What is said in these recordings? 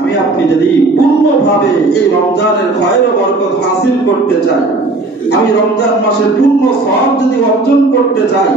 আমি আপনি যদি পূর্ণভাবে এই রমজানের খয়ের ও বরকত হাসিল করতে চাই, আমি রমজান মাসের পূর্ণ সওয়াব যদি অর্জন করতে চাই,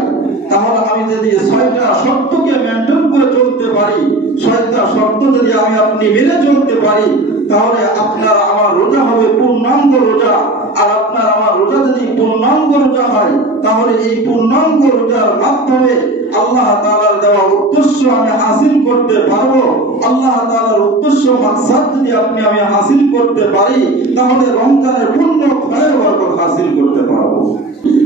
তাহলে আমি যদি 6টা শর্তকে মেনটেন করে চলতে পারি, 6টা শর্ত যদি আমি আপনি মেনে চলতে পারি, তাহলে আপনার আমার রোজা হবে পূর্ণাঙ্গ রোজা। আর আপনার আমার রোজা যদি পূর্ণাঙ্গ রোজা হয়, তাহলে এই পূর্ণাঙ্গ রোজার মাধ্যমে আল্লাহ তাআলার দেওয়া উদ্দেশ্য আমি হাসিল করতে পারবো। আল্লাহ তাআলার উদ্দেশ্য মাকসাদ যদি আমি হাসিল করতে পারি, তাহলে রমজানের পূর্ণ খয়ের বরকত হাসিল করতে পারবো।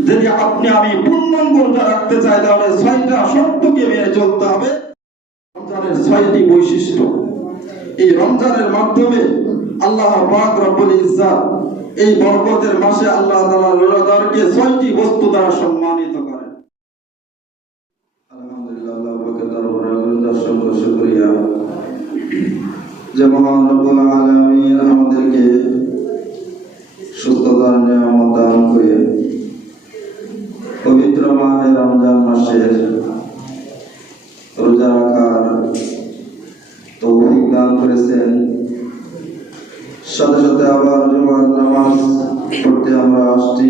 যদি আপনি আমি পূর্ণাঙ্গ রোজা রাখতে চাই, তাহলে 6টা শর্তকে মেনে চলতে হবে। রমজানের 6টি বৈশিষ্ট্য, এই রমজানের মাধ্যমে আল্লাহ পাক রব্বুল ইজ্জত এই বরকতের মাসে আল্লাহ তাআলা রোজাদারকে 6টি বস্তু দ্বারা সম্মানিত করেন। আলহামদুলিল্লাহ, আল্লাহ পাকের দরবারে অসংখ্য শুকরিয়া যে মহান রব্বুল আলামিন আমাদেরকে সুস্থতার নিয়ামত দান করে পবিত্র মাহে রমজান মাসের রোজা রাখার তৌফিক দান করেছেন। সাথে সাথে আবার জুমার নামাজ পড়তে আমরা আসছি,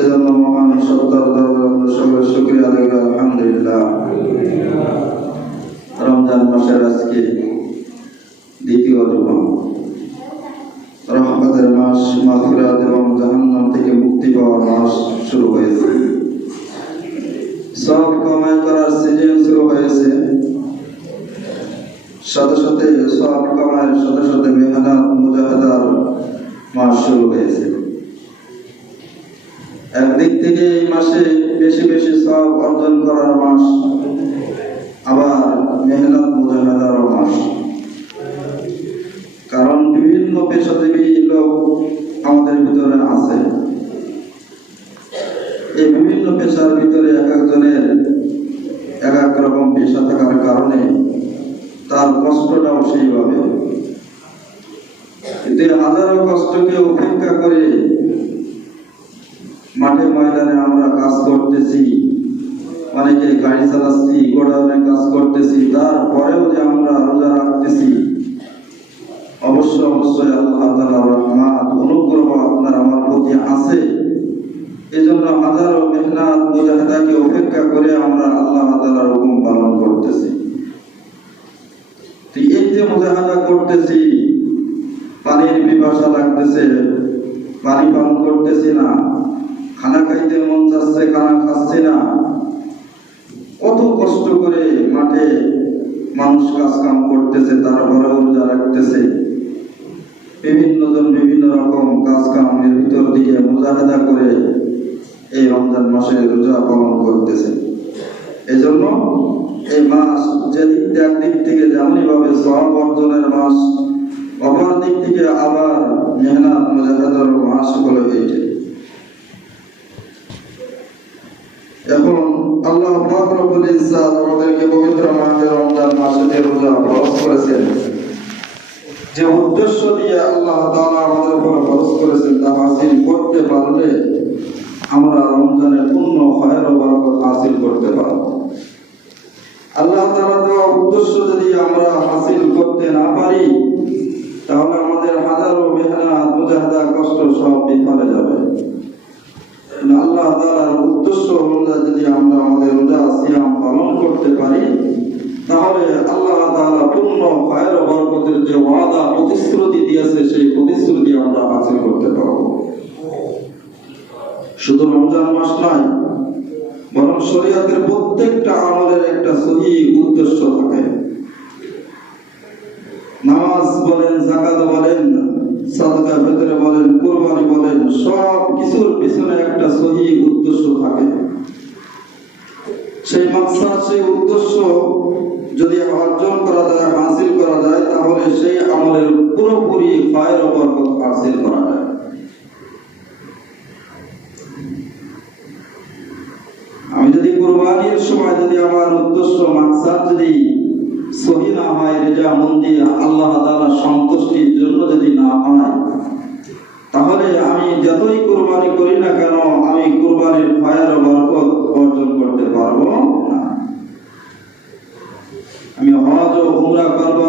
এজন্য মহান সত্তার দরবারে আমরা সকলে শুকরিয়া আদায় করি। আলহামদুলিল্লাহ, রমজান মাসের আজকে দ্বিতীয় জুমা, রহমতের মাস, মাগফিরাত এবং জাহান্নাম থেকে মুক্তি পাওয়ার মাস শুরু হয়েছে। সওয়াব কামাই করার সিজন শুরু হয়েছে। সাথে সাথে সওয়াব কামাইয়ের সাথে সাথে মেহনত মুজাহাদার মাস শুরু হয়েছে। একদিক থেকে এই মাসে বেশি বেশি সওয়াব অর্জন করার মাস, আবার মেহনত মুজাহাদার মাস। কারণ বিভিন্ন পেশাজীবী লোক আমাদের ভিতরে আছে। এই বিভিন্ন পেশার ভিতরে এক একজনের এক এক রকম পেশা থাকার কারণে তার কষ্টটাও সেইভাবে। কিন্তু হাজারো কষ্টকে উপেক্ষা করে মাঠে ময়দানে আমরা কাজ করতেছি, অনেকে গাড়ি চালাচ্ছি, গোডাউনে কাজ করতেছি, তারপরেও যে আমরা রোজা রাখতেছি, অবশ্যই আল্লাহ তাআলার রহমত অনুগ্রহ আপনার আমার প্রতি আছে। এজন্য হাজারো মেহনত মুজাহাদাকে উপেক্ষা করে আমরা আল্লাহ তাআলার হুকুম পালন করতেছি। তো এই যে মুজাহাদা করতেছি, পানির পিপাসা লাগতেছে, পানি পান করতেছি না, খানা খাইতে মন চাচ্ছে, খানা খাচ্ছি না, কত কষ্ট করে মাঠে মানুষ কাজ কাম করতেছে, তারপরেও রোজা রাখতেছে। বিভিন্ন জন বিভিন্ন রকম কাজ কামের ভিতর দিয়ে মুজাহাদা করে এই রমজান মাসে রোজা পালন করতেছে। এজন্য এই মাস একদিক থেকে যেমনই ভাবে সওয়াব অর্জনের মাস, অপর দিক থেকে আবার মেহনত মুজাহাদার মাস হলো এইটা। এখন আল্লাহ পাক রব্বুল ইজ্জত আমাদেরকে পবিত্র মাহে রমজান মাসে রোজা ফরজ করেছেন। যে উদ্দেশ্য দিয়ে আল্লাহ তাআলা আমাদের উপর ফরজ করেছেন, তা হাসিল করতে পারলে আমরা রমজানের পূর্ণ খয়ের ও বরকত হাসিল করতে পারব। আল্লাহ তাআলা দেওয়া উদ্দেশ্য যদি আমরা হাসিল করতে না পারি, তাহলে আমাদের হাজারো মেহনত মুজাহাদা কষ্ট সব বিফলে যাবে। আল্লাহ তাআলার উদ্দেশ্য অনুযায়ী যদি আমরা আমাদের রোজা সিয়াম পালন করতে পারি, তাহলে আল্লাহ তাআলা পূর্ণ খয়ের ও বরকতের যে ওয়াদা প্রতিশ্রুতি দিয়েছে, সেই প্রতিশ্রুতি আমরা হাসিল করতে পারব। শুধু রমজান মাস নয়, বরং শরীয়তের প্রত্যেকটা আমলের একটা সহিহ উদ্দেশ্য থাকে। নামাজ বলেন, যাকাত বলেন, সাদকা ফিতর বলেন, কুরবানি বলেন, সব কিছুর পিছনে একটা সহিহ উদ্দেশ্য থাকে। সেই মাকসাদ, সেই উদ্দেশ্য যদি অর্জন করা যায়, হাসিল করা যায়, তাহলে সেই আমলের পুরোপুরি খয়ের ও বরকত হাসিল করা যায়। আমি যদি কুরবানির সময় যদি আমার উদ্দেশ্য মাকসাদ যদি সহি না হয়, রেজা মন্দি আল্লাহ তাআলার সন্তুষ্টির জন্য যদি না হয়, তাহলে আমি যতই কুরবানি করি না কেন, আমি কুরবানির খয়ের ও বরকত অর্জন করতে পারবো না। আমি হজ ও উমরা করব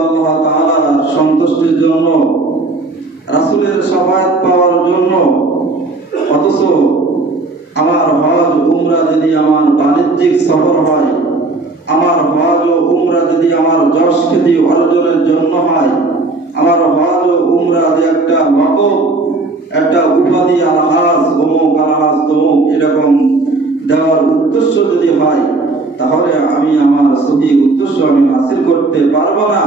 যশ খ্যাতি অর্জনের জন্য হয়, আমার হজ ও উমরা যে একটা লকব, একটা উপাধি, আলহাজ অমুক, আলহাজ তমুক এরকম দেওয়ার উদ্দেশ্য যদি হয়, তাহলে আমি আমার সহি উদ্দেশ্য আমি হাসিল করতে পারবো না।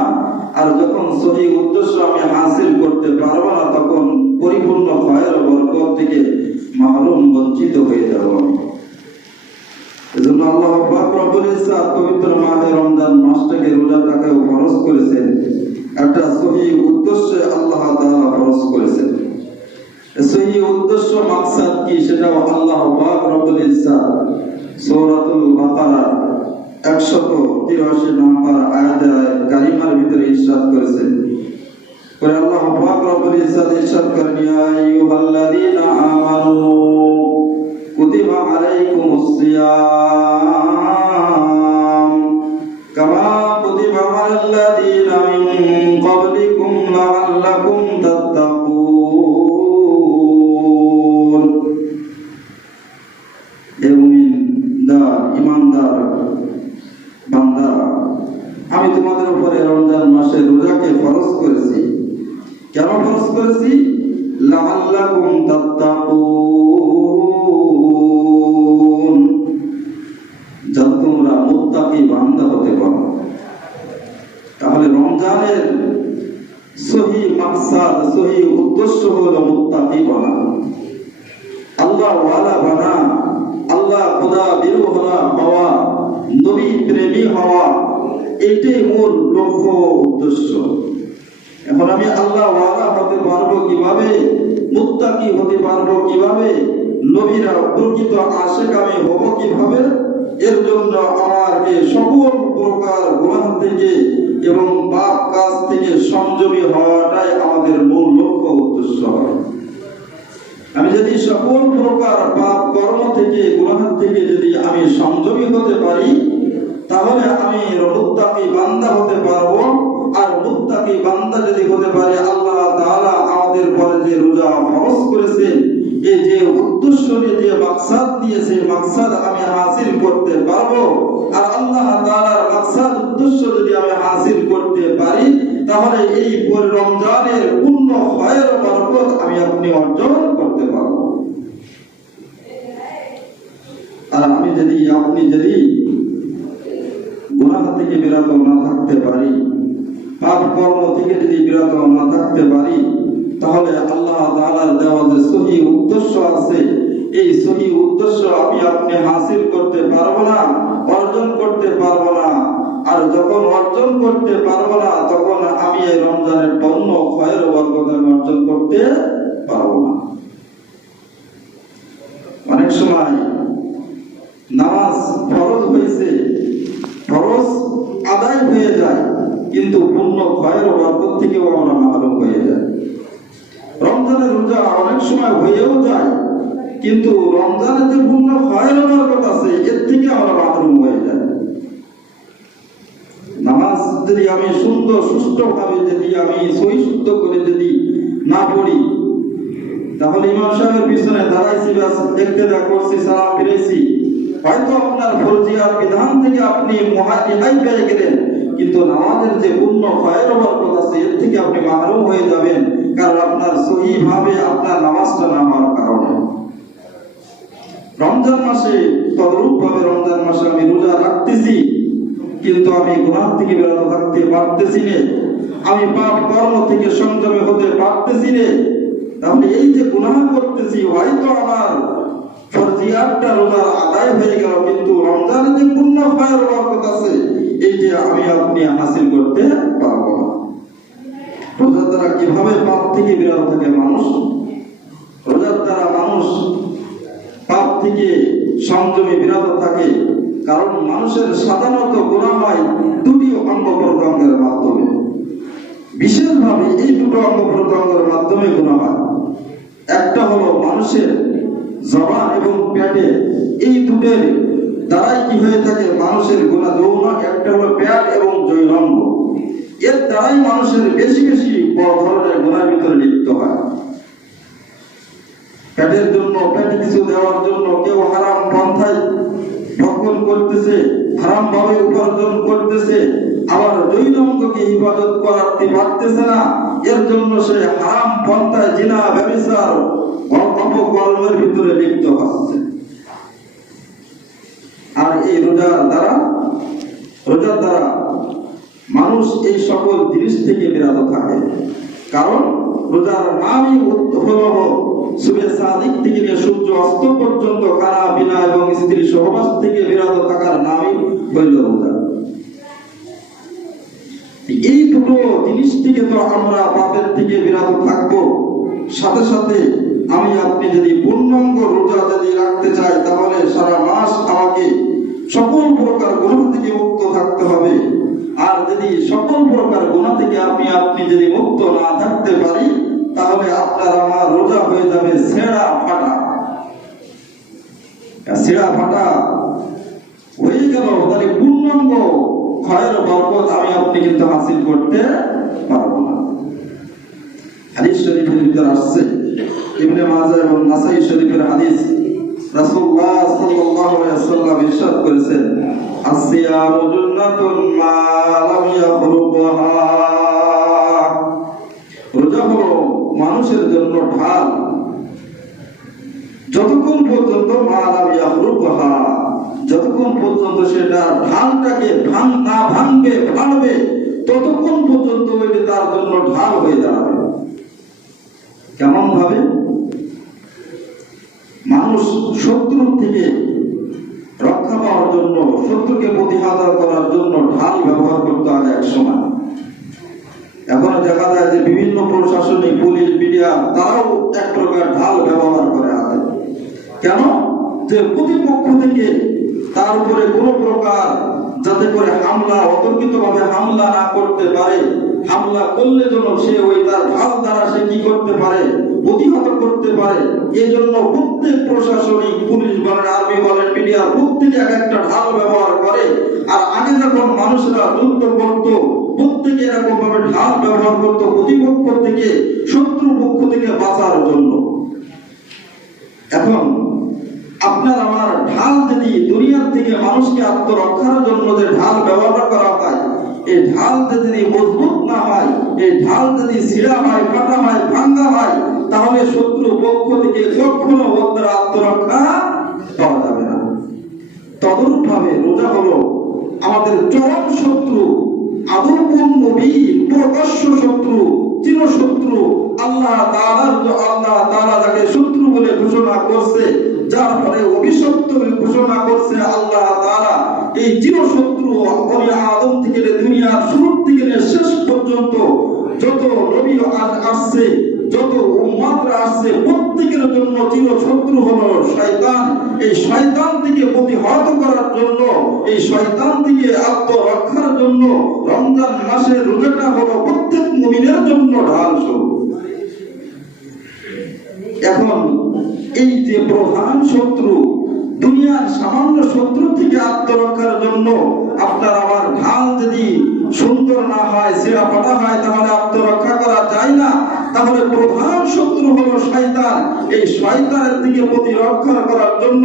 আর যখন সহি উদ্দেশ্য আমি হাসিল করতে পারবো না, তখন পরিপূর্ণ খয়ের বরকত থেকে মাহরুম, বঞ্চিত হয়ে যাব আমি। এজন্য আল্লাহ পাক রব্বুল ইজ্জত পবিত্র মাহে রমজান মাসটাকে, রোজাটাকে ফরজ করেছেন একটা সহি উদ্দেশ্যে। আল্লাহ তাআলা ফরজ করেছেন। সহি উদ্দেশ্য মাকসাদ কি, সেটাও আল্লাহ পাক রব্বুল ইজ্জত সূরাতুল বাকারা 183 নম্বর আয়াতে কারিমার ভিতরে ইরশাদ করেছেন। পরে আল্লাহ পাক রব্বুল ইজ্জত ইরশাদ করেন, ইয়া আইয়ুহাল্লাযীনা আমানু কুতিবা আলাইকুমুস সিয়াম কামা কুতিবা আলাল্লাযীনা মিন ক্বাবলিকুম লাআল্লাকুম তাত্তাকুন। হে মুমিনদার, ঈমানদার বান্দা, আমি তোমাদের উপরে রমজান মাসে রোজাকে ফরজ করেছি। কেন ফরজ করেছি? লাআল্লাকুম তাত্তাকুন, যাতে তোমরা মুত্তাকি বান্দা হতে পারো। তাহলে রমজানের সহি মাকসাদ, সহি উদ্দেশ্য হলো মুত্তাকি বানা, আল্লাহ ওয়ালা বানা, আল্লাহ খোদা বিরোধা হওয়া, নবী প্রেমী হওয়া, এটাই মূল লক্ষ্য, উদ্দেশ্য। এখন আমি আল্লাহ ওয়ালা হতে পারবো কিভাবে, মুত্তাকি হতে পারবো কিভাবে, নবীরা প্রকৃত আশিক আমি হব কিভাবে? এর জন্য আমাকে সকল প্রকার গুনাহ থেকে এবং পাপ কাজ থেকে সংযমী হওয়াটাই আমাদের মূল লক্ষ্য, উদ্দেশ্য। আমি যদি সকল প্রকার পাপ কর্ম থেকে, গুনাহ থেকে যদি আমি সংযমী হতে পারি, তাহলে আমি মুত্তাকি বান্দা হতে পারবো। আর মুত্তাকি বান্দা যদি হতে পারে, আল্লাহ তাআলা আমাদের পরে যে রোজা ফরজ করেছেন, এই যে উদ্দেশ্য নিয়ে যে মাকসাদ দিয়েছে, মাকসাদ আমি হাসিল করতে পারবো। আর আল্লাহ তাআলার মাকসাদ, উদ্দেশ্য যদি আমি হাসিল করতে পারি, তাহলে এই রমজানের পূর্ণ খয়ের বরকত আমি আপনি অর্জন করতে পারবো। আর আমি যদি, আপনি যদি গুনাহ থেকে বিরত না থাকতে পারি, পাপ কর্ম থেকে যদি বিরত না থাকতে পারি, তাহলে আল্লাহ তাআলার দেওয়া যে সহি উদ্দেশ্য আছে, এই সহি উদ্দেশ্য আমি আপনি হাসিল করতে পারবো না, অর্জন করতে পারবো না। আর যখন অর্জন করতে পারবো না, তখন আমি এই রমজানের পূর্ণ খয়ের বরকত আমি অর্জন করতে পারবো না। অনেক সময় নামাজ ফরজ হয়েছে, ফরজ আদায় হয়ে যায়, কিন্তু পূর্ণ খয়ের বরকত থেকেও আমরা মাহরুম হয়ে যাই। রমজানের রোজা অনেক সময় হয়েও যায়, কিন্তু রমজানের যে পূর্ণ খয়ের বরকত আছে, এর থেকে আমরা মাহরুম হয়ে যাই। নামাজ যদি আমি সুন্দর সুষ্ঠুভাবে যদি আমি সহি শুদ্ধ করে যদি না পড়ি, তাহলে ইমাম সাহেবের পিছনে দাঁড়াইছি, ইক্তেদা করছি, সালাম ফিরাইছি, হয়তো আপনার ফরজিয়াত বিধান থেকে আপনি রেহাই পেয়ে গেলেন, কিন্তু নামাজের যে পূর্ণ খয়ের বরকত আছে, এর থেকে আপনি মাহরুম হয়ে যাবেন, কারণ আপনার সহি ভাবে আপনার নামাজটা না হওয়ার কারণে। রমজান মাসে তদরূপ ভাবে রমজান মাসে আমি রোজা রাখতেছি, কিন্তু আমি গুনাহ থেকে বিরত থাকতে পারতেছি না, আমি পাপ কর্ম থেকে সংযমী হতে পারতেছি না। তাহলে এই যে গুনাহ করতেছি, হয়তো আমার ফরজিয়াতটা রোজা আদায় হয়ে গেল, কিন্তু রমজানের যে পূর্ণ খয়ের বরকত আছে, এই যে আমি আপনি হাসিল করতে পারবো না। রোজার দ্বারা কিভাবে পাপ থেকে বিরত থাকে মানুষ? রোজার দ্বারা মানুষ পাপ থেকে সংযমী বিরত থাকে, কারণ মানুষের সাধারণত গুনাহ হয় দুটি অঙ্গ প্রত্যঙ্গের মাধ্যমে। বিশেষভাবে এই দুটো অঙ্গ প্রত্যঙ্গের মাধ্যমে গুনাহ হয়। একটা হলো মানুষের জবান এবং পেটে, এই দুটোর দ্বারাই কি হয়ে থাকে মানুষের গুনাহ যৌন। একটা হলো পেট এবং যৌনাঙ্গ, এর দ্বারাই মানুষের বেশি বেশি বড় ধরনের গুনাহের ভিতরে লিপ্ত হয়। পেটের জন্য, পেটে কিছু দেওয়ার জন্য কেউ হারাম পন্থায় ভক্ষণ করতেছে, হারাম ভাবে উপার্জন করতেছে, আবার যৌন অঙ্গকে হিফাজত করতে পারতেছে না, এর জন্য সে হারাম পন্থায় জিনা ব্যভিচার অপকর্মের ভিতরে লিপ্ত হচ্ছে। আর এই রোজার দ্বারা মানুষ এই সকল জিনিস থেকে বিরত থাকে। কারণ রোজার নামই হলো সুবে সাদিক থেকে নিয়ে সূর্য অস্ত পর্যন্ত খানা বিনা এবং স্ত্রী সহবাস থেকে বিরত থাকার নামই হইল রোজা। এই দুটো জিনিস থেকে তো আমরা পাপের থেকে বিরত থাকবো, সাথে সাথে আমি আপনি যদি পূর্ণাঙ্গ রোজা যদি রাখতে চাই, তাহলে সারা মাস আমাকে সকল প্রকার গুনাহ থেকে মুক্ত থাকতে হবে। আর যদি সকল প্রকার গুনাহ থেকে আপনি যদি মুক্ত না থাকতে পারি, তাহলে আপনার আমার রোজা হয়ে যাবে ছেঁড়া ফাটা হয়ে গেল। তাহলে পূর্ণাঙ্গ খয়ের বরকত আমি আপনি কিন্তু হাসিল করতে পারবো না। হাদিস শরীফের ভিতরে আসছে, ইবনে মাজাহ এবং নাসাই শরীফের হাদিস, রাসূলুল্লাহ সাল্লাল্লাহু আলাইহি ওয়াসাল্লাম ইরশাদ করেছেন, আসিয়ামু জান্নাতুন মা লাম ইয়াখলুকহা। রোজা হলো মানুষের জন্য ঢাল, যতক্ষণ পর্যন্ত মা লাম ইয়াখলুকহা, যতক্ষণ পর্যন্ত সেটা ঢালটাকে ফাড়বে, ততক্ষণ পর্যন্ত ওইটা তার জন্য ঢাল হয়ে দাঁড়াবে। কেমন ভাবে? মানুষ শত্রু থেকে রক্ষা পাওয়ার জন্য, শত্রুকে প্রতিহত করার জন্য ঢাল ব্যবহার করতে হয় এক সময়। এখন দেখা যায় যে বিভিন্ন প্রশাসনিক, পুলিশ, মিডিয়া তারাও এক প্রকার ঢাল ব্যবহার করে হাতে। কেন? যে প্রতিপক্ষ থেকে তার উপরে কোনো প্রকার যাতে করে অতর্কিতভাবে হামলা না করতে পারে, হামলা করলে যেন সে ওই তার ঢাল দ্বারা সে কি করতে পারে, প্রতিহত করতে পারে। এই জন্য প্রত্যেক প্রশাসনিক, পুলিশ বলেন, আর্মি বলেন, মিডিয়া প্রত্যেকে এক একটা ঢাল ব্যবহার করে। আর আগে যখন মানুষরা যুদ্ধ করত, প্রত্যেকে এরকম ভাবে ঢাল ব্যবহার করত প্রতিপক্ষ থেকে, শত্রু পক্ষ থেকে বাঁচার জন্য। এখন আপনার আমার ঢাল যদি দুনিয়ার থেকে মানুষকে আত্মরক্ষার জন্য যে ঢাল ব্যবহার করা হয়, এই ঢাল যদি মজবুত না হয়, এই ঢাল যদি ছিঁড়া হয়, ফাটা হয়, ভাঙ্গা হয়, তাহলে শত্রু পক্ষ থেকে কখনো ওদের আত্মরক্ষা পাওয়া যাবে না। তদরূপ ভাবে রোজা হলো আমাদের চরম শত্রু, আদরপূর্ণ প্রকাশ্য শত্রু, চিরশত্রু। আল্লাহ তাআলা যাকে শত্রু বলে ঘোষণা করছে, যার ফলে অভিশপ্ত ঘোষণা করছে আল্লাহ তাআলা, এই চিরশত্রু বনি আদম থেকে দুনিয়ার শুরু থেকে শেষ পর্যন্ত যত নবী আসছে, যত উম্মতরা আসছে, প্রত্যেকের জন্য চিরশত্রু হলো শয়তান। এই শয়তান থেকে প্রতিহত করার জন্য, এই শয়তান থেকে আত্মরক্ষার জন্য রমজান মাসের রোজাটা হলো প্রত্যেক মুমিনের জন্য ঢাল স্বরূপ। এখন এই যে প্রধান শত্রু, দুনিয়ার সামান্য শত্রু থেকে আত্মরক্ষার জন্য আপনার আমার ঢাল যদি সুন্দর না হয়, ছেঁড়া ফাটা হয়, তাহলে আত্মরক্ষা করা যায় না। তাহলে প্রধান শত্রু হলো শয়তান। এই শয়তানের দিকে প্রতিরক্ষা করার জন্য,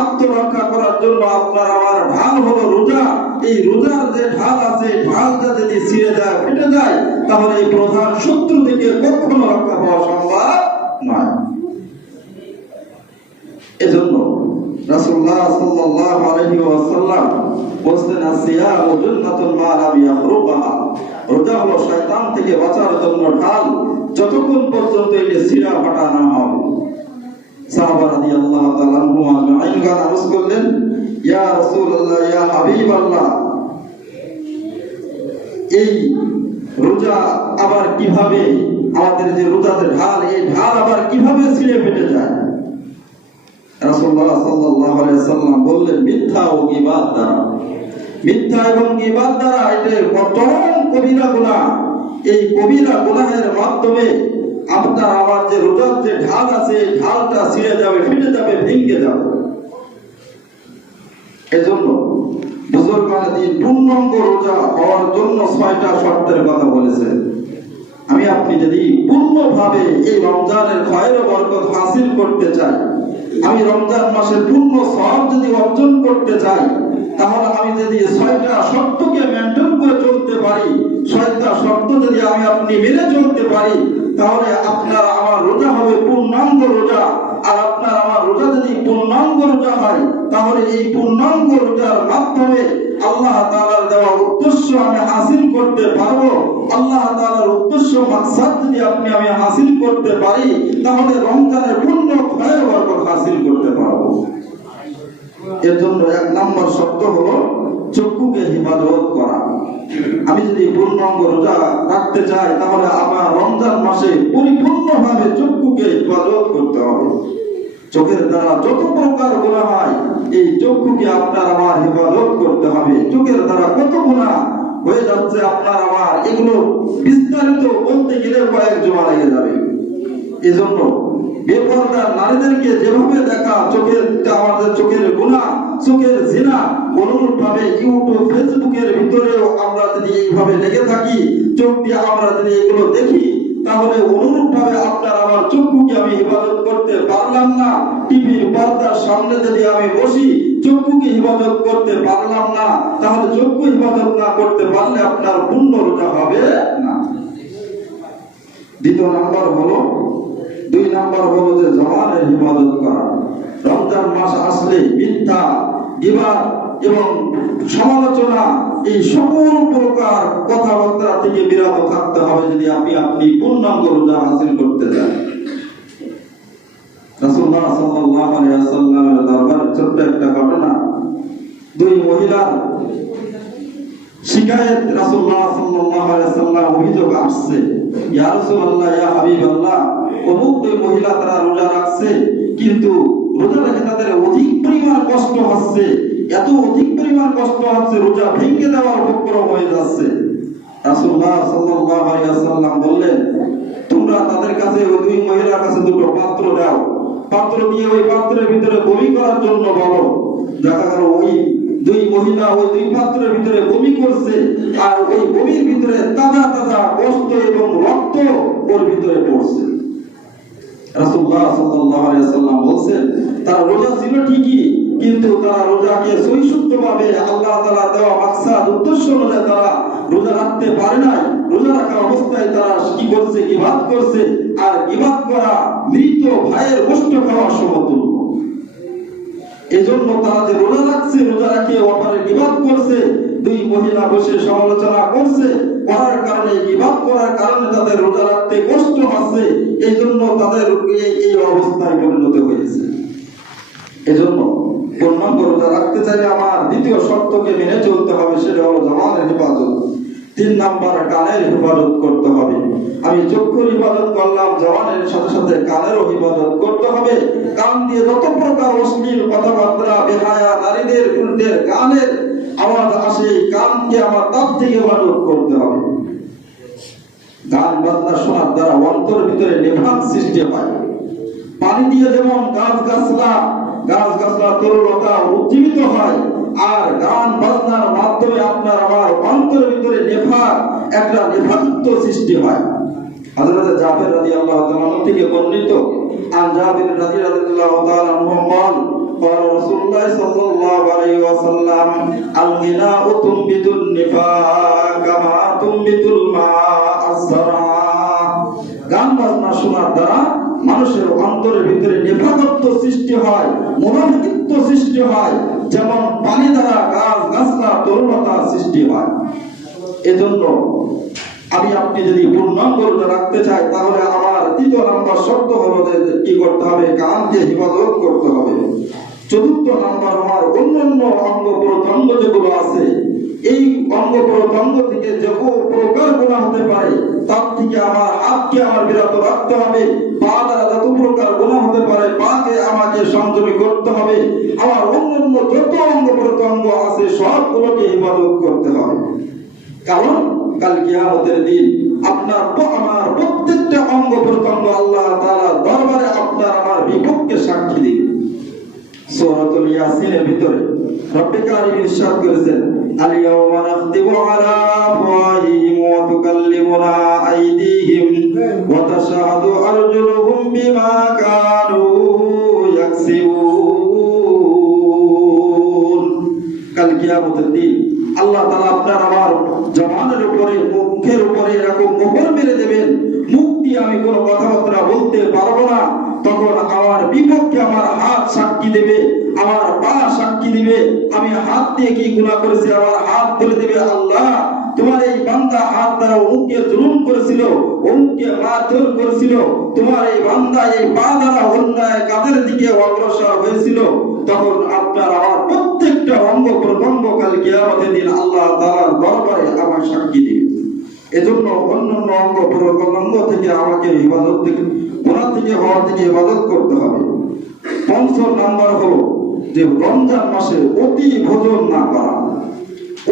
আত্মরক্ষা করার জন্য আপনার আমার ঢাল হলো রোজা। এই রোজার যে ঢাল আছে, ঢালটা যদি ছিঁড়ে যায়, ফেটে যায়, তাহলে এই প্রধান শত্রু থেকে কখনো রক্ষা পাওয়া সম্ভব নয়। এজন্য রাসূলুল্লাহ সাল্লাল্লাহু আলাইহি ওয়াসাল্লাম বলেন, আসিয়ামু জান্নাতুন মা লাম ইয়াখরুকহা। রোজা হলো শয়তান থেকে বাঁচার জন্য ঢাল, যতক্ষণ পর্যন্ত এটা ছিঁড়া ফাটা না হয়। সাহাবা রাদিয়াল্লাহু তাআলা আনহুম আজমাইন আরজ করলেন, ইয়া রাসূলুল্লাহ, ইয়া হাবিবাল্লাহ, এই রোজা আবার কিভাবে, আমাদের যে রোজাতে ঢাল, এই ঢাল আবার কিভাবে ছিঁড়ে ফেটে যায়? রাসূলুল্লাহ সাল্লাল্লাহু আলাইহি ওয়াসাল্লাম বললেন, মিথ্যা ও গীবত দ্বারা। মিথ্যা এবং গীবত দ্বারা, এটা চরম কবিরা গুনাহ। এই কবিরা গুনাহের মাধ্যমে আপনার আমার যে রোজার যে ঢাল আছে, এই ঢালটা ছিঁড়ে যাবে, ফেটে যাবে, ভেঙে যাবে। এজন্য বুজুর্গানে দিন পূর্ণাঙ্গ রোজা হওয়ার জন্য 6টা শর্তের কথা বলেছেন। আমি আপনি যদি পূর্ণভাবে এই রমজানের খয়ের বরকত হাসিল করতে চাই, আমি রমজান মাসের পূর্ণ সওয়াব যদি অর্জন করতে চাই, তাহলে আমি যদি 6টা শর্তকে মেইনটেইন করে চলতে পারি, 6 যদি আমি আপনি মেনে চলতে পারি, তাহলে আপনার আমার রোজা হবে পূর্ণাঙ্গ রোজা। আর আপনার আমার রোজা যদি পূর্ণাঙ্গ রোজা হয়, তাহলে এই পূর্ণাঙ্গ রোজার মাধ্যমে আল্লাহ তাআলার দেওয়া উদ্দেশ্য আমি হাসিল করতে পারবো। আল্লাহ তাআলার উদ্দেশ্য মাকসাদ যদি আমি হাসিল করতে পারি, তাহলে রমজানের পূর্ণ খয়ের বরকত হাসিল করতে পারবো। এর জন্য এক নম্বর শর্ত হলো চক্ষুকে হিফাজত করা। আমি যদি পূর্ণাঙ্গ রোজা রাখতে চাই, তাহলে আমার রমজান মাসে পরিপূর্ণভাবে চক্ষুকে হিফাজত করতে হবে। চোখের দ্বারা যত প্রকার গুনাহ হয়, এই চক্ষুকে আপনার আমার হিফাজত করতে হবে। চোখের দ্বারা কত গুনাহ হয়ে যাচ্ছে আপনার আমার, এগুলো বিস্তারিত বলতে গেলে কয়েক জমা লেগে যাবে। এজন্য বেপরদা নারীদেরকে যেভাবে দেখা, আমাদের চোখের গুনাহ, চোখের জিনা, অনুরূপ ভাবে ইউটিউব ফেসবুকের ভিতরেও আমরা যদি এইভাবে লেগে থাকি, চোখ দিয়ে আমরা যদি এগুলো দেখি, তাহলে অনুরূপ ভাবে আপনার আমার চক্ষুকে আমি হিফাজত করতে পারলাম না। টিভির পর্দার সামনে যদি আমি বসি, চক্ষুকে হিফাজত করতে পারলাম না, তাহলে চক্ষু হিফাজত না করতে পারলে আপনার পূর্ণ রোজা হবে না। দ্বিতীয় নাম্বার হলো, 2 নাম্বার হলো যে জবানের হিফাজত করা। রমজান মাস আসলে মিথ্যা, গীবত এবং সমালোচনা, এই সকল প্রকার কথাবার্তা থেকে বিরত থাকতে হবে যদি আপনি পূর্ণাঙ্গ রোজা হাসিল করতে চান। রাসূলুল্লাহ সাল্লাল্লাহু আলাইহি ওয়াসাল্লামের দরবারে ছোট্ট একটা ঘটনা। 2 মহিলার শিকায়েত রাসূলুল্লাহ সাল্লাল্লাহু আলাইহি ওয়াসাল্লাম অভিযোগ আসছে, ইয়া রাসূলুল্লাহ, ইয়া হাবিবাল্লাহ, অমুক 2 মহিলা তারা রোজা রাখছে, কিন্তু রোজা রেখে তাদের অধিক পরিমাণ কষ্ট হচ্ছে, এত অধিক পরিমাণ কষ্ট হচ্ছে, রোজা ভেঙে দেওয়ার উপক্রম হয়ে যাচ্ছে। রাসূলুল্লাহ সাল্লাল্লাহু আলাইহি ওয়াসাল্লাম বললেন, তোমরা তাদের কাছে ওই 2 মহিলার কাছে 2টো পাত্র দাও, পাত্র নিয়ে ওই পাত্রের ভিতরে বমি করার জন্য বলো। দেখা গেল ওই 2 মহিলা ওই 2 পাত্রের ভিতরে বমি করছে, আর ওই বমির ভিতরে তাজা তাজা গোশত এবং রক্ত ওর ভিতরে পড়ছে। রাসূলুল্লাহ সাল্লাল্লাহু আলাইহি ওয়াসাল্লাম বলেন, তারা রোজা ছিল ঠিকই, কিন্তু তারা রোজাকে সহিষ্ণুভাবে আল্লাহ তাআলা দেওয়া মাকসাদ উদ্দেশ্য অনুযায়ী তারা রোজা রাখতে পারে নাই। রোজা রাখা অবস্থায় তারা কি করছে? গীবত করছে। আর গীবত করা মৃত ভাইয়ের গোশত খাওয়া সমতুল্য। এজন্য তারা যে রোজা রাখছে, রোজা রাখে অপরের গীবত করছে, 2 মহিলা বসে সমালোচনা করছে, করার কারণে, গীবত করার কারণে তাদের রোজা রাখতে কষ্ট হচ্ছে। এই জন্য তাদের এই অবস্থায় পরিণত হয়েছে। এজন্য পূর্ণাঙ্গ রোজা রাখতে চাইলে আমার দ্বিতীয় শর্তকে মেনে চলতে হবে, সেটা হলো জবানের হিফাজত। 3 নাম্বার কানের হিফাজত করতে হবে। আমি চক্ষুর হিফাজত করলাম, জবানের সাথে সাথে কানেরও হিফাজত করতে হবে। কান দিয়ে যত প্রকার অশ্লীল কথাবার্তা, বেহায়া নারীদের, পুরুষদের গানের আওয়াজ আসে, কানকে আমার তার থেকে হিফাজত করতে হবে। গান বাজনা শোনার দ্বারা অন্তরের ভিতরে নেভান সৃষ্টি হয়। পানি দিয়ে যেমন গাছগাছলা তরুলতা উজ্জীবিত হয়, আর গান বাজনার মাধ্যমে আপনার আমার অন্তরের ভিতরে একটা নেভাযুক্ত সৃষ্টি হয়। হযরত জাবের রাদিয়াল্লাহু তাআলা থেকে বর্ণিত, আন জাবের রাদিয়াল্লাহু তাআলা আনহু قال قال رسول الله صلى الله عليه وسلم الغناء تنبت النفاق كما تنبت الماء الزرع। গান বাজনা শোনার দ্বারা মানুষের অন্তরের ভিতরে নিফাকত্ব সৃষ্টি হয়, মুনাফিকত্ব সৃষ্টি হয়, যেমন পানি দ্বারা গাছগাছলা তরুলতা সৃষ্টি হয়। এজন্য আপনি যদি পূর্ণাঙ্গ রোজা রাখতে চাই, তাহলে আমার 3 নাম্বার শর্ত হলো যে কি করতে হবে? কানকে হিফাজত করতে হবে। 4 নাম্বার, আমার অন্যান্য অঙ্গ প্রত্যঙ্গ যেগুলো আছে, এই অঙ্গ প্রত্যঙ্গ থেকে যে প্রকার গুনাহ হতে পারে, তার থেকে আমার হাতকে আমার বিরত রাখতে হবে। পা দ্বারা যত প্রকার গুনাহ হতে পারে, পাকে আমাকে সংযমী করতে হবে। আমার অন্যান্য যত অঙ্গ প্রত্যঙ্গ আছে, সবগুলোকে হিফাজত করতে হবে। কারণ কাল কিয়ামতের দিন আপনার আমার প্রত্যেকটা অঙ্গ প্রত্যঙ্গ আল্লাহ তাআলার দরবারে আপনার আমার বিপক্ষে সাক্ষী দিবে। সূরাতুল ইয়াসিনের ভিতরে রব্বুল কারীম ইরশাদ করেছেন, আল ইয়াওমা নাখতিমু আলা আফওয়াহিহিম ওয়া তুকাল্লিমুনা আইদিহিম ওয়া তাশহাদু আরজুলুহুম বিমা কানু ইয়াকসিবুন। কাল কিয়ামতের দিন আল্লাহ তাআলা আপনার আমার জবানের উপরে, মুখের উপরে এরকম বিপক্ষে আমার হাত সাক্ষী দেবে, আমার পা সাক্ষী দিবে। আমি হাত দিয়ে কি গুনাহ করেছি, আমার হাত বলে দেবে আল্লাহ তোমার এই বান্দা হাত দ্বারা অমুককে জুলুম করেছিল, অমুককে মারধর করেছিল, তোমার এই বান্দা এই পা দ্বারা অন্যায় কাদের দিকে অগ্রসর হয়েছিল। তখন আপনার আমার প্রত্যেকটা অঙ্গ প্রত্যঙ্গ কাল কিয়ামতের দিন আল্লাহ তাআলার দরবারে আমার সাক্ষী দিবে। এজন্য অন্যান্য অঙ্গ প্রত্যঙ্গ থেকে আমাকে ইবাদত থেকে গুনাহ থেকে হওয়া থেকে ইবাদত করতে হবে। পঞ্চম নাম্বার হলো যে রমজান মাসে অতি ভোজন না করা।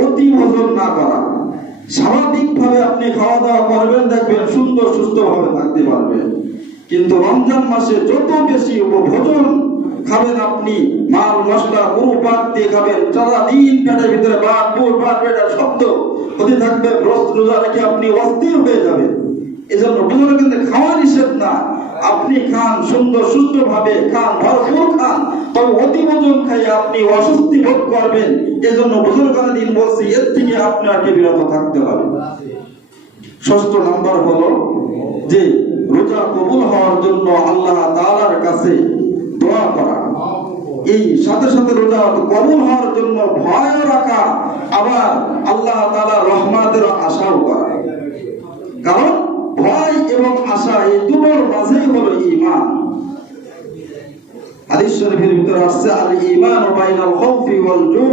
অতি ভোজন না করা, স্বাভাবিকভাবে আপনি খাওয়া দাওয়া করবেন, দেখবেন সুন্দর সুস্থ ভাবে থাকতে পারবেন। কিন্তু রমজান মাসে যত বেশি ভোজন খাবেন, আপনি মাল মশলা গরু পাক দিয়ে খাবেন, সারাদিন পেটের ভিতরে বাট বুট বাট পেটের শব্দ হতে থাকবে, রোজা রেখে আপনি অস্থির হয়ে যাবেন। এজন্য বুঝলো কিন্তু খাওয়া নিষেধ না, আপনি খান সুন্দর সুস্থ ভাবে খান, ভরপুর খান, তবে অতি ভোজন খাই আপনি অস্বস্তি বোধ করবেন। এজন্য বুজুর্গানের দিন বলছি এর থেকে আপনাকে বিরত থাকতে হবে। ষষ্ঠ নাম্বার হলো যে রোজা কবুল হওয়ার জন্য আল্লাহ তাআলার কাছে দোয়া করা। এই সাথে সাথে রোজা কবুল হওয়ার জন্য ভয় রাখা, আবার আল্লাহ তাআলার রহমতের আশাও করা। কারণ ভয় এবং আশা এই দুটোর মাঝেই হলো ঈমান। হাদিস শরীফের ভিতরে আসছে আল ঈমান বাইনাল খাউফি ওয়াল জু,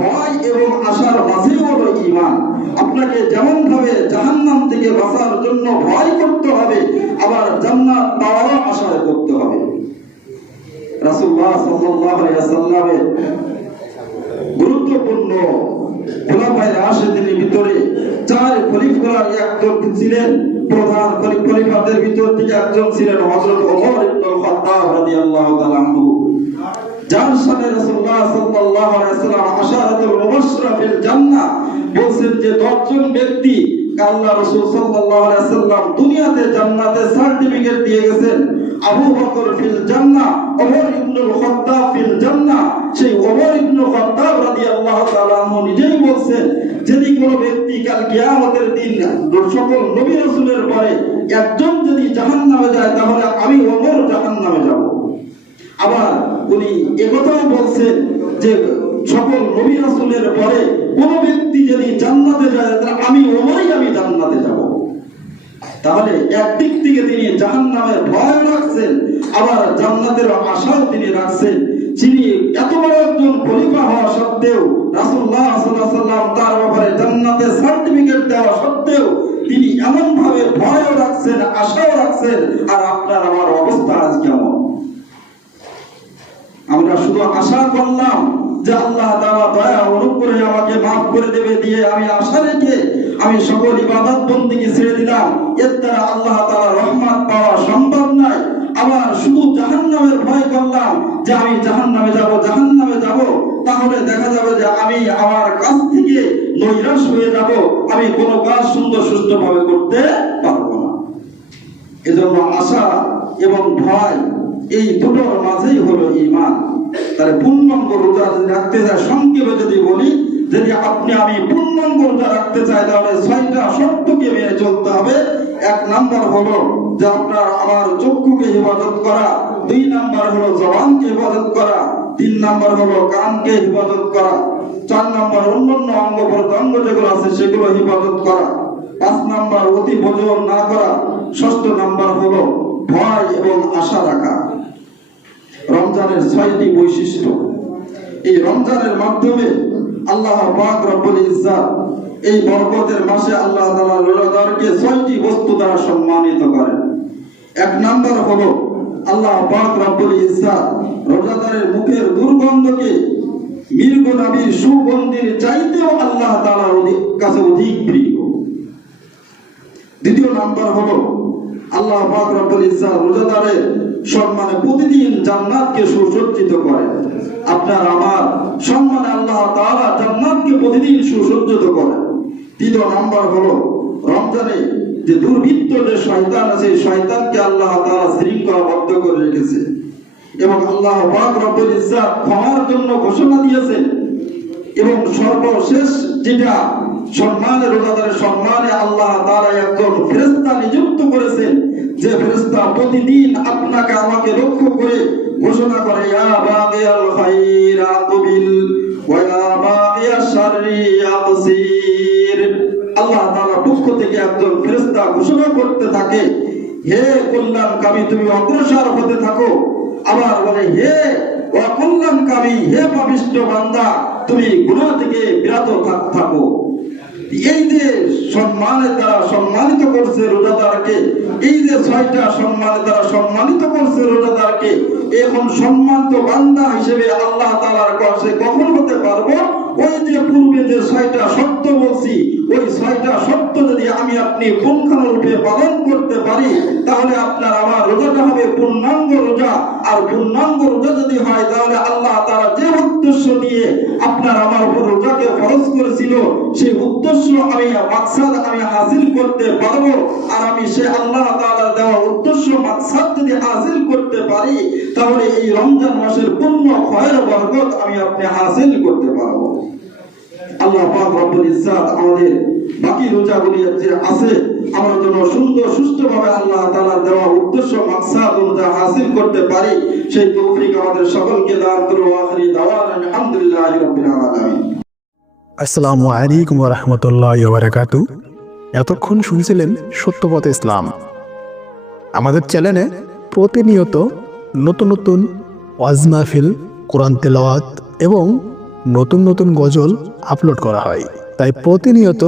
ভয় এবং আশার মাঝেই হলো ঈমান। আপনাকে যেমন ভাবে জাহান্নাম থেকে বাঁচার জন্য ভয় করতে হবে, আবার জান্নাত পাওয়ার আশা করতে হবে। রাসূলুল্লাহ সাল্লাল্লাহু আলাইহি ওয়াসাল্লামের গুরুত্বপূর্ণ খোলাফায়ে রাশিদিনের ভিতরে চার খলিফার একজন ছিলেন, প্রধান খলিফাদের ভিতর থেকে একজন ছিলেন হযরত ওমর ইবনে খাত্তাব রাদিয়াল্লাহু তাআলা আনহু, যার সাথে রাসূলুল্লাহ সাল্লাল্লাহু আলাইহি ওয়াসাল্লাম আশারাতুল মুবাশশিরা ফিল জান্নাহ বলেন যে 10 জন ব্যক্তি আল্লাহ রাসূল সাল্লাল্লাহু আলাইহি ওয়াসাল্লাম দুনিয়াতে জান্নাতে সার্টিফিকেট দিয়ে গেছেন। আবু বকর ফিল জান্নাহ, ওমর ইবনে খাত্তাব ফিল জান্নাহ। সেই ওমর ইবনে খাত্তাব রাদিয়াল্লাহু তাআলা আনহু নিজেই বলেন যদি কোনো ব্যক্তি কাল কিয়ামতের দিন সকল নবী রাসূলের পরে একজন যদি জাহান্নামে যায় তাহলে আমি ওমর জাহান্নামে যাব। আবার উনি একথাও বলছেন যে সকল নবী রাসূলের পরে কোন ব্যক্তি যদি জান্নাতে যায় তাহলে আমি ওমরই জান্নাতে যাব। তাহলে একদিক থেকে তিনি জাহান্নামের ভয় রাখছেন, আবার জান্নাতের আশাও তিনি রাখছেন। যিনি এত বড় একজন খলিফা হওয়া সত্ত্বেও, রাসূলুল্লাহ সাল্লাল্লাহু আলাইহি ওয়াসাল্লাম তার ব্যাপারে জান্নাতের সার্টিফিকেট দেওয়া সত্ত্বেও তিনি এমন ভাবে ভয়ও রাখছেন, আশাও রাখছেন। আর আপনার আমার অবস্থা আজ কেমন? আমরা শুধু আশা করলাম যে আল্লাহ তাআলা দয়া অনুগ্রহে আমাকে মাফ করে দেবে দিয়ে আমি আশা রেখে আমি সকল ইবাদত বন্দেগী ছেড়ে দিলাম, এর দ্বারা আল্লাহ তাআলার রহমত পাওয়া সম্ভব নয়। আবার শুধু জাহান্নামের ভয় করলাম যে আমি জাহান্নামে যাব, তাহলে দেখা যাবে যে আমি আমার কাজ থেকে নৈরাশ হয়ে যাব, আমি কোনো কাজ সুন্দর সুষ্ঠুভাবে করতে পারবো না। এজন্য আশা এবং ভয় এই দুটোর মাঝেই হলো ঈমান। তাহলে পূর্ণাঙ্গ রোজা যদি রাখতে চাই, সংক্ষেপে যদি বলি, যদি আমি পূর্ণাঙ্গ রোজা রাখতে চাই তাহলে 6টা শর্তকে মেনে চলতে হবে। 1 নাম্বার হলো যে আপনার আমার চক্ষুকে হিফাজত করা, 2 নাম্বার হলো জবানকে হিফাজত করা, 3 নাম্বার হলো কানকে হিফাজত করা, 4 নাম্বার অন্যান্য অঙ্গ প্রত্যঙ্গ যেগুলো আছে সেগুলো হিফাজত করা, 5 নাম্বার অতি ভোজন না করা, 6 নাম্বার হলো ভয় এবং আশা রাখা। রমজানের 6টি বৈশিষ্ট্য। এই রমজানের মাধ্যমে আল্লাহ পাক রব্বুল ইজ্জত এই বরকতের মাসে আল্লাহ তাআলা রোজাদারকে 6টি বস্তু দ্বারা সম্মানিত করেন। 1 নাম্বার হলো আল্লাহ পাক রব্বুল ইজ্জত রোজাদারের মুখের দুর্গন্ধকে মৃগ নাবির সুগন্ধির চাইতেও আল্লাহ তাআলার কাছে অধিক প্রিয়। 2 নাম্বার হলো আল্লাহ পাক রব্বুল ইজ্জত রোজাদারের সম্মানে প্রতিদিন জান্নাতকে সুসজ্জিত করেন। আপনার আমার সম্মানে আল্লাহ তাআলা জান্নাতকে প্রতিদিন সুসজ্জিত করেন। 3 নাম্বার হলো রমজানে যে দুর্বৃত্ত যে শয়তান আছে, শয়তানকে আল্লাহ তাআলা শৃঙ্খলাবদ্ধ করে রেখেছে এবং আল্লাহ পাক রব্বুল ইজ্জত ক্ষমার জন্য ঘোষণা দিয়েছেন। এবং সর্বশেষ যেটা সম্মানে, রোজাদারের সম্মানে আল্লাহ তাআলা একজন ফেরেশতা নিযুক্ত করেছেন, যে ফেরেশতা প্রতিদিন আপনাকে আমাকে লক্ষ্য করে ঘোষণা করে ইয়া বাগিয়াল খাইর আকবিল ওয়া ইয়া বাগিয়াশ শাররি আকসির। আল্লাহ তাআলার পক্ষ থেকে একজন ফেরেশতা ঘোষণা করতে থাকে, হে কল্যাণকামী তুমি অগ্রসর হতে থাকো। আবার বলে, হে অকল্যাণকামী, হে পাপিষ্ঠ বান্দা তুমি গুনাহ থেকে বিরত থাকো। এই যে সম্মানের দ্বারা সম্মানিত করছে রোজাদারকে, এই যে 6টা সম্মানের দ্বারা সম্মানিত করছে রোজাদারকে, এখন সম্মানিত বান্দা হিসেবে আল্লাহ তাআলার কাছে কখন হতে পারবো? ওই যে পূর্বে যে 6টা শর্ত বলছি, ওই 6টা শর্ত যদি আমি আপনি পুঙ্খানুরূপে পালন করতে পারি, তাহলে আপনার আমার রোজাটা হবে পূর্ণাঙ্গ রোজা। আর পূর্ণাঙ্গ রোজা যদি হয়, তাহলে আল্লাহ তাআলা যে উদ্দেশ্য নিয়ে আপনার আমার উপর রোজাকে ফরজ করেছিল, সেই উদ্দেশ্য মাকসাদ আমি হাসিল করতে পারবো। আর আমি সে আল্লাহ তাআলার দেওয়া উদ্দেশ্য মাকসাদ যদি হাসিল করতে পারি, তাহলে এই রমজান মাসের পূর্ণ খয়ের বরকত আমি আপনি হাসিল করতে পারবো। আল্লাহ পাক রব্বুল ইজ্জাত আমাদের বাকি রোজাগুলি যে আছে, আমরা যেন সুন্দর সুষ্ঠুভাবে আল্লাহ তাআলার দেওয়া উদ্দেশ্য মাকসাদ অনুযায়ী হাসিল করতে পারি, সেই তৌফিক আমাদের সকলকে দান করুন। আখিরি দাওয়ানা আলহামদুলিল্লাহি রাব্বিল আলামিন। আসসালামু আলাইকুম ওয়া রাহমাতুল্লাহি ওয়া বারাকাতুহু। এতক্ষণ শুনছিলেন সত্যপথ ইসলাম। আমাদের চ্যানেলে প্রতিনিয়ত নতুন নতুন ওয়াজ মাহফিল, কোরআন তেলাওয়াত এবং নতুন নতুন গজল আপলোড করা হয়। তাই প্রতিনিয়ত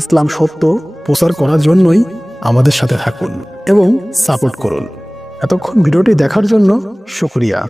ইসলাম সত্য প্রচার করার জন্যই আমাদের সাথে থাকুন এবং সাপোর্ট করুন। এতক্ষণ ভিডিওটি দেখার জন্য শুকরিয়া।